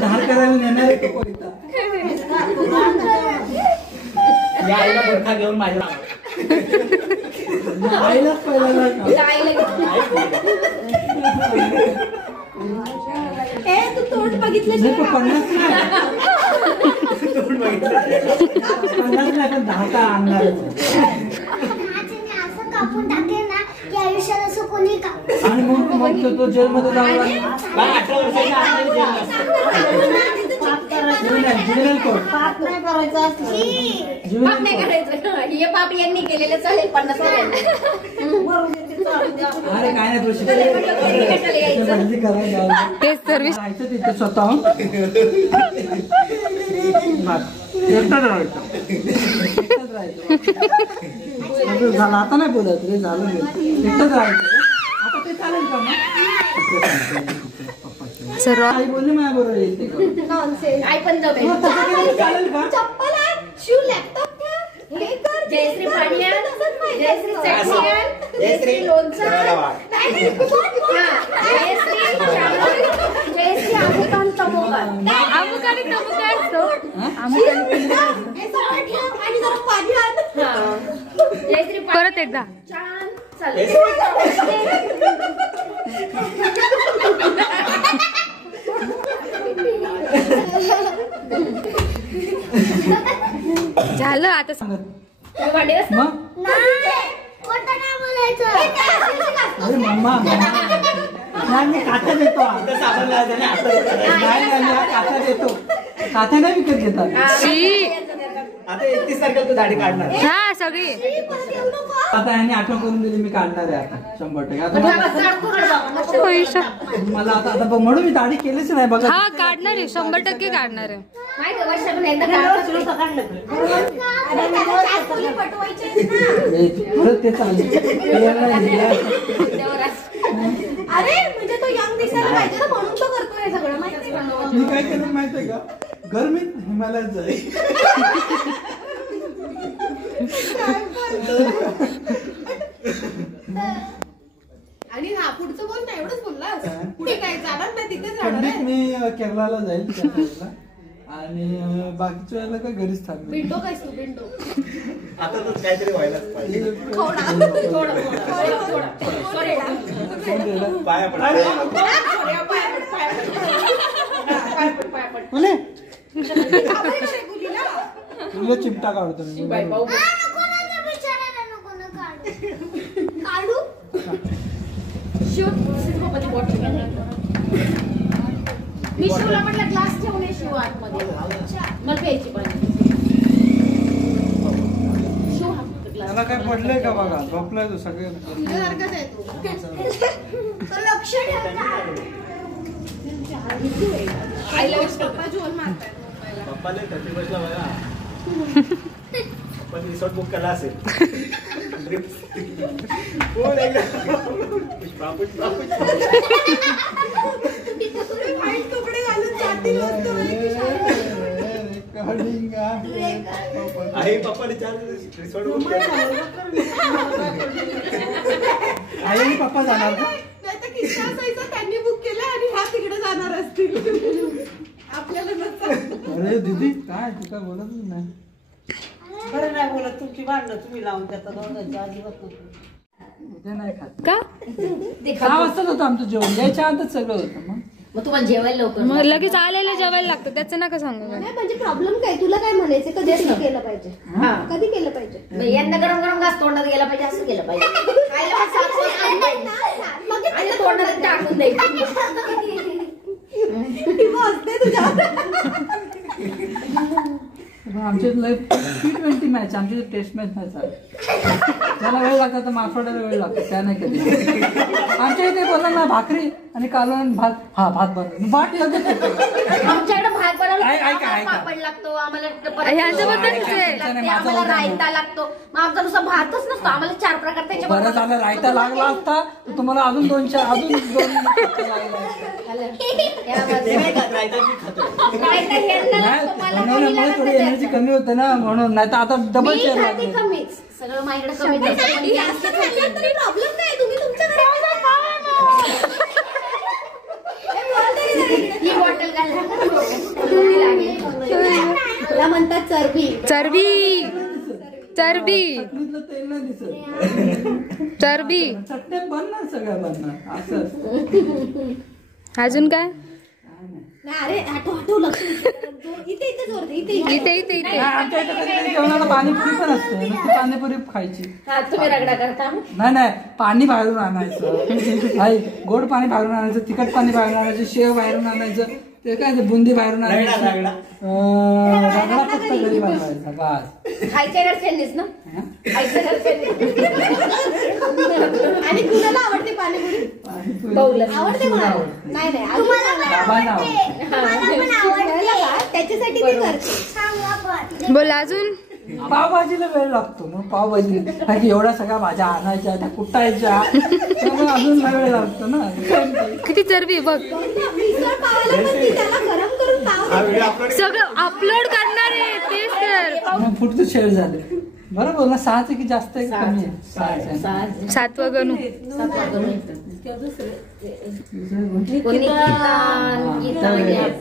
धार करायला नेणार आहे कोणता आईला बरखा घेऊन माझ्या आईलाच पहिला तू तोंड बघितलं 50 नाही पण 10 का आणणार कापून टाके ना की आयुष्यात असं कोणी का आणि मग तो जेलमध्ये जाऊन 18 हे पाप यांनी केलेलं चालेल 50 अरे काय नाही तेच सर्विस राहायचं तिथे स्वतःहून झालं आता नाही बोलत रे झालं एकटंच राहायचं आता ते चालेल का सर आई बोलली माझ्या बरोबर येईल आई पण चालेल का चप्पल शू लॅपटॉप जयश्री पाणी जयश्री चटणी जयश्री लोणचं जयश्री अमुकान टमोका अमुकाने टमोका असतो आणि जरा पाणी जयश्री परत एकदा छान चालेल झालं आता सांग अरे मम्मा नाही मी काथा देतो काथा देतो काथा नाही विकत घेतात आता 31 तारखेला तू दाढी काढणार हा सगळी आता यांनी आठवण करून दिली मी काढणार आहे आता 100% आता मला आता बघ म्हणून मी दाढी केलीच नाही बघा हा काढणार आहे 100% काढणार आहे ते चालेल अरे म्हणजे तो यंग दिसायला पाहिजे ना म्हणून तो करतोय सगळं माहिती का मी काय केलं माहितीये का गरमीत हिमालयात जाईल आणि हा पुढचं बोल ना एवढंच बोललास पुढे काय जाणार नाही तिथेच राहणार पंडित मी केरळला जाईल त्या वेळेला आणि बाकीच्या वेळेला काय घरीच थांबेल पिंटो काय तू पिंटो आता तर काहीतरी व्हायलाच पाहिजे पाया पडा तुला चिमटा काढतो मी काढू मी शिवला म्हटलं ग्लास ठेवून शिव आतमध्ये मला प्यायची पाणी त्याला काय पडलंय का बघा झोपलाय तो सगळे लक्ष पप्पाला 31 ला बघा पण रिसॉर्ट बुक केला असेल कपडे घालून जातील आई पप्पाने 4 रिसॉर्ट बुक केला आई पप्पा जाणार का नाही तर किस्सा असायचा त्यांनी बुक केलं आणि ह्या तिकडे जाणार असतील आपल्याला अरे दीदी काय तू काय बोलतच नाही बरं नाही बोलत तुमची भांडणं तुम्ही लावून त्याचा दोघांची अजिबात उद्या नाही खात का 6 वाजताच होतं आमचं जेवण यायच्या आतच सगळं होतं मग तुम्हाला जेवायला लवकर मग लगेच आलेलं जेवायला लागतं त्याचं नका सांगू नाही म्हणजे प्रॉब्लेम काय तुला काय म्हणायचं कधी केलं पाहिजे कधी केलं पाहिजे यांना गरम गरम घास तोंडात गेला पाहिजे असं केलं पाहिजे तोंडात टाकून द्यायचं आमच्या T20 मॅच आमची टेस्ट मॅच नाही चालत त्याला वेळ लागतो तर माफोड्याला वेळ लागतो त्या नाही कधी आमच्या इथे बोलला ना भाकरी आणि कालवण भात हा भात बनव भात लगेच आमच्याकडे भात ऐका. बनवला पापड लागतो आम्हाला ह्यांच्याबद्दल रायता लागतो मग आमचा नुसता भातच नसतो आम्हाला 4 प्रकार त्याच्या बरं झालं रायता लागला असता तर तुम्हाला अजून 2 थोडी एनर्जी कमी होते ना म्हणून नाही तर आता डबल चेअर लागते सगळं माझ्याकडे कमी प्रॉब्लेम काय तुम्ही तुमच्याकडे चरबी चरबी चटणीतलं तेल नाही दिसत. चरबी चटण्या बनणार सगळ्या बनणार असं. अजून काय नाही, अरे आठवलं इथे जोरते इथे इथे इथे इथे आमच्या इथे कधी जेवणाला पाणीपुरी पण असते, नुसती पाणीपुरी खायची. हा तुम्ही रगडा करता नाही पाणी बाहेरून आणायचं. आई गोड पाणी बाहेरून आणायचं, तिखट पाणी बाहेरून आणायचं, शेव बाहेरून आणायचं, ते काय ते बुंदी बाहेरून आणायची. रगडा फक्त घरी बनवायचा बस. खायच्या घरच्यांनीच ना, खायच्या घरच्यांनी. आणि कुणाला आवडते पाणीपुरी? भाऊला आवडते मला. नाही बाबांना आवडते. त्याच्यासाठी ती करते. बोल अजून पावभाजीला वेळ लागतो मग पावभाजी की एवढ्या सगळ्या भाज्या आणायच्या त्या कुटायच्या, त्यामुळे अजून वेळ लागतो ना. किती चरबी बघ. मिसळ पावाला पण ती त्याला गरम करून पाव सगळं अपलोड करणार आहे तेच तर. मग पुढचं शेअर झाले बरोबर ना. 6 की जास्त आहे का कमी आहे? 7वा गणू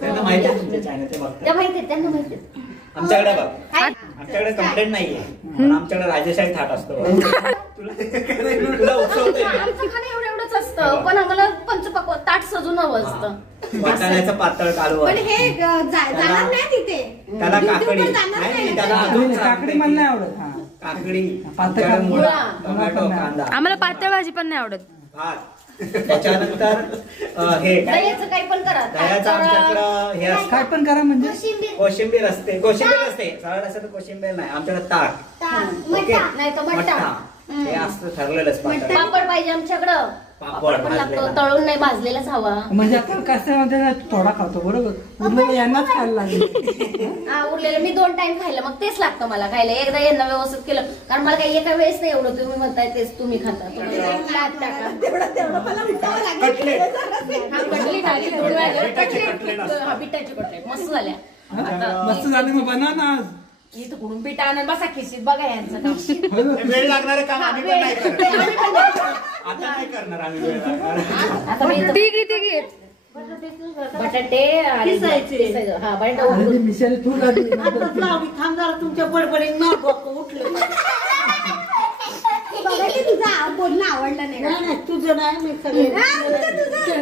त्यांना माहिती आहे तुमच्या चॅनल ते बघतात. त्या माहिती त्यांना माहिती. आमच्याकडे बघ, आमच्याकडे कंप्लेंट नाहीये, पण आमच्याकडे राजेशाही थाट असतो. तुला उचलतोय. आमचं खाणं एवढंच असतं, पण आम्हाला पंचपक्व ताट सजून हवं असतं. वाटाण्याचं पातळ कालवण, पण हे जाणार नाही तिथे. त्याला काकडी YouTube वर जाणार नाही, नाही. त्याला काकडी मला नाही आवडत. हा काकडी, पातळ आमच्याकडे मुळा, मुळा. टोमॅटो, कांदा, आम्हाला पातळ भाजी पण नाही आवडत. भात. त्याच्यानंतर हे काय दह्याचं काही पण करा. दह्याचं आमच्याकडं हे असतं, काय पण करा म्हणजे कोशिंबीर असते. कोशिंबीर असते, सलाड असतं तर कोशिंबीर नाही. आमच्याकडे ताक, ओके, नाही तर मट्टा. हे असतं ठरलेलंच. पातळ पापड पाहिजे आमच्याकडं. पापड पण लागतो, भाजलेला. तळून नाही भाजलेलाच हवा. म्हणजे आपण कशामध्ये ना थोडा खातो बरोबर, उरलेलं यांनाच खायला लागेल. हा उरलेलं मी 2 टाइम खायला, मग तेच लागतं मला खायला. एकदा यांना व्यवस्थित केलं, कारण मला काही एका वेळेस नाही एवढं. तुम्ही म्हणताय तेच तुम्ही खाता. तेवढं मला उठावं लागेल. कटलेट. हा, कटलेट आली, थोडी वेळ. कटलेट. हा, पिठाची कटलेट मस्त झाल्या. मस्त झाले मग बना ना आज. इथं कुठून पीठ आणून बसा खिशीत, बघा यांचं काम. वेळ लागणार काम आम्ही पण नाही करत. आता नाही करणार आम्ही वेळ लागणार. आता मी इथं ती किती बटाटे आणि किसायचे. हा बटाटे आणि उकडून. ती मिशाली तू लागली. आताच लावली, थांब जरा तुमच्या बडबडीत नाक डोकं उठलं. बघा की तुझं बोलणं आवडलं नाही. नाही तुझं नाही, मी सगळे तुझं नाही.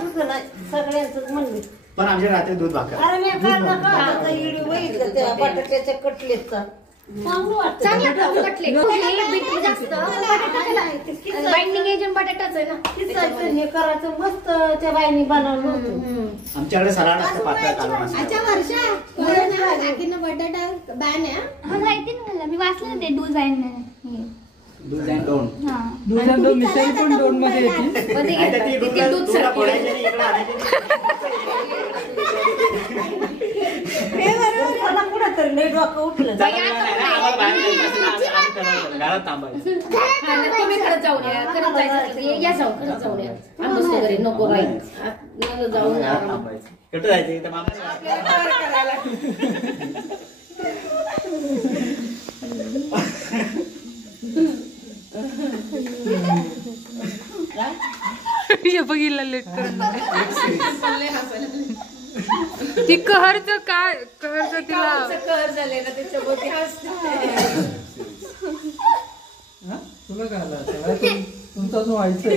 तुझं नाही, सगळ्यांचंच म्हणले. पण आमच्या रात्री दूध भाकर. अरे मी काढला व्हिडिओ बघितलं त्या बटाट्याच्या कटलेटचा. चांगलं वाटतं. चांगलं कटलेट. बीट जास्त बाइंडिंग एजंट बटाटाच आहे ना. किसायचं हे करायचं, मस्त त्या बाईंनी बनवलं होतं. आमच्याकडे सलाड असतं, पातळ कालवण असतं. अच्छा वर्षा काकीनं बटाटा बॅन आहे. मला माहिती ना, मला मी वाचलं ते डूज अँड दूध आणि दोन. दुसऱ्या मिशाली पण 2 मध्ये येते. पण ते आता ती घेतात. दूधला- ते दूध दूधला सारखं. फोडायची आणि इकडं आणायची. मला कुठं लय डोकं उठलं. चला, नाही, आम्हाला बाहेर जायचं असेल, आम्ही ठरवलं, घरात थांबायचं. हा ना, तुम्ही खरंच जाऊन या. खरंच जायचं असेल तर या जाऊन, खरंच जाऊन या. आम्ही बसतो घरी, नको बाई. जाऊन घरात आरामात. थांबायचं. कुठं जायचं इथं मामा? बघितलं लेट करून ती कहरचं काय कहरचं तिला कर झाले ना त्याच्यावरती हा? तुला काय आलं असं? तुमचं अजून व्हायचंय.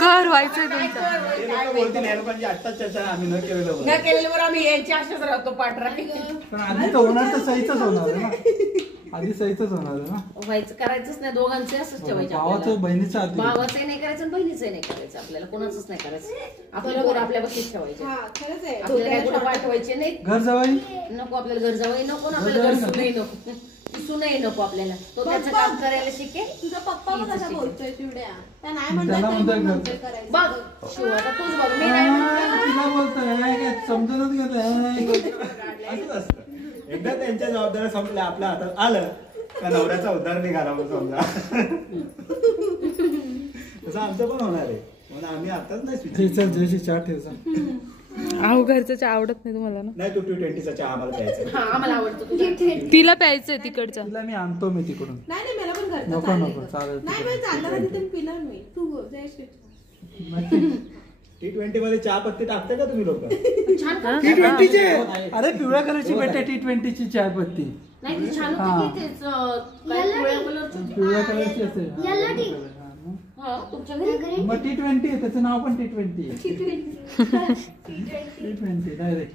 कहर व्हायचंय तुमचं. हे लोकं बोलतील, या लोकांची आत्ताच चर्चा आम्ही न केलेलं बरं. न केलेल्यावर आम्ही यांची आशाच राहतो पाठराखी. पण आधी तर होणार तर सहीच होणार आहे ना. आधी सहीच होणार आहे ना. व्हायचं करायचंच नाही, दोघांचे असंच ठेवायचं. भावाचं बहिणीचं आधी. भावाचंही नाही करायचं आणि बहिणीचंही नाही करायचं. आपल्याला कोणाचंच नाही करायचं. आपल्याला गोड आपल्या बघतीच ठेवायचे. आपल्याला काय कुठं पाठवायचे नाही. घर जवळ नको आपल्याला घर जावंही नको ना आपल्याला घर सुनही नको. सुनही नको आपल्याला. तो त्याचं काम करायला शिके. तुझा पप्पा पण असा बोलतोय पिवड्या. त्या नाही त्याला म्हणतोय घर. बघ शिव आता तूच बघ. मी नाही म्हणते. तिला बोलतोय काय समजूनच घेतोय. असंच असतं. एकदा त्यांच्या जबाबदाऱ्या संपल्या, आपल्या हातात आलं का नवऱ्याचा उद्धार निघाला मग समजा. तसं आमचं पण होणार आहे, म्हणून आम्ही आताच नाही switch. जयशी चहा ठेवचा. अहो घरचं चहा आवडत नाही तुम्हाला ना. नाही, तू 220चा चहा आम्हाला प्यायचा. हा आम्हाला आवडतो तुझा. तिला प्यायचंय तिकडचं. तिला मी आणतो मी तिकडून. नाही मला पण घरचं नको चालेल. नको चालेल नाही तिकडून. चाललं तिथे पिणार मी. तू जय श्री. नक्की. T20 मध्ये चहा पत्ती टाकता का तुम्ही लोक? T20चे अरे पिवळ्या कलरची भेटते T20ची चाय पत्ती नाही ती छान होती की तेच काय पिवळ्या कलरची होती. पिवळ्या कलरची असते Yellow tea. हा, तुमच्या घरी मग T20 आहे त्याचं नाव पण T20 आहे T20 डायरेक्ट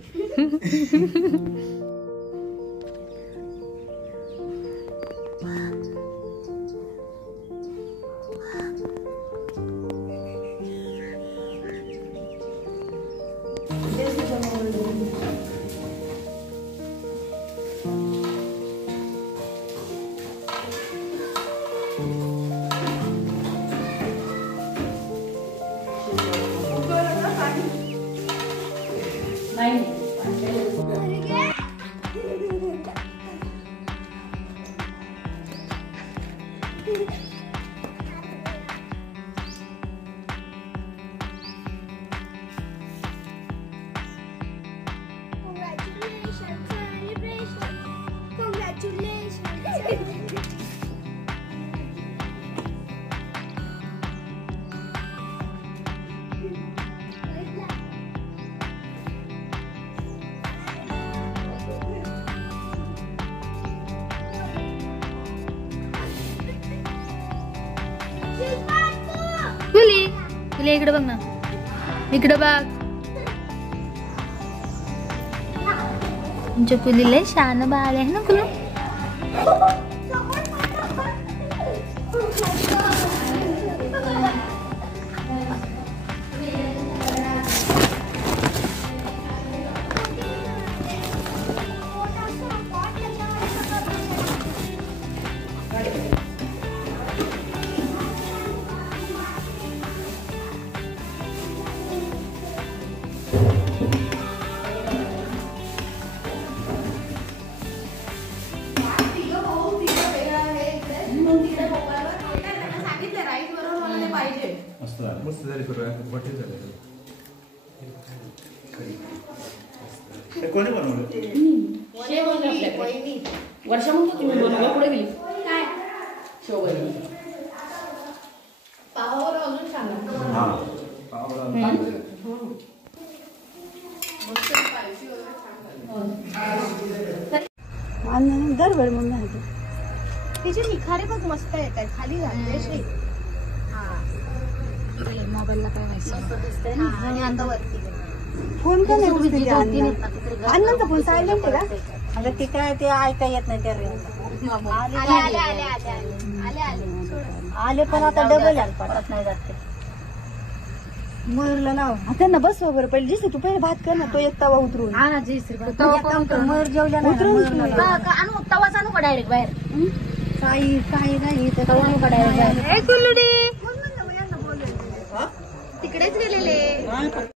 तुला इकडे बघ ना, इकडे बघ. तुमच्या पुलीला शान बाळ आहे ना तुला. ते कोणी बनवलं? वर्षा म्हणतो तुम्ही बनवलं पुढे गेली काय शेवभाजी पावावर अजून सांगा. हा दरवेळ मग नाही तिचे निखारे बघ मस्त येतात खाली घातले मोबाईलला काय माहिती आणि आता वरती फोन का नाही उचलते अण्णांचा फोन सायलेंट आहे का? अगं ते काय ते ऐका येत नाही त्या आले पण आता डबल पटत नाही जाते. मयूरला नाव त्यांना बस वगैरे पहिले दिसते तू पहिले भात कर ना तो एक तवा उतरून मयूर जेवल्या तवाच आणू का डायरेक्ट बाहेर काही काही नाही तिकडेच गेलेले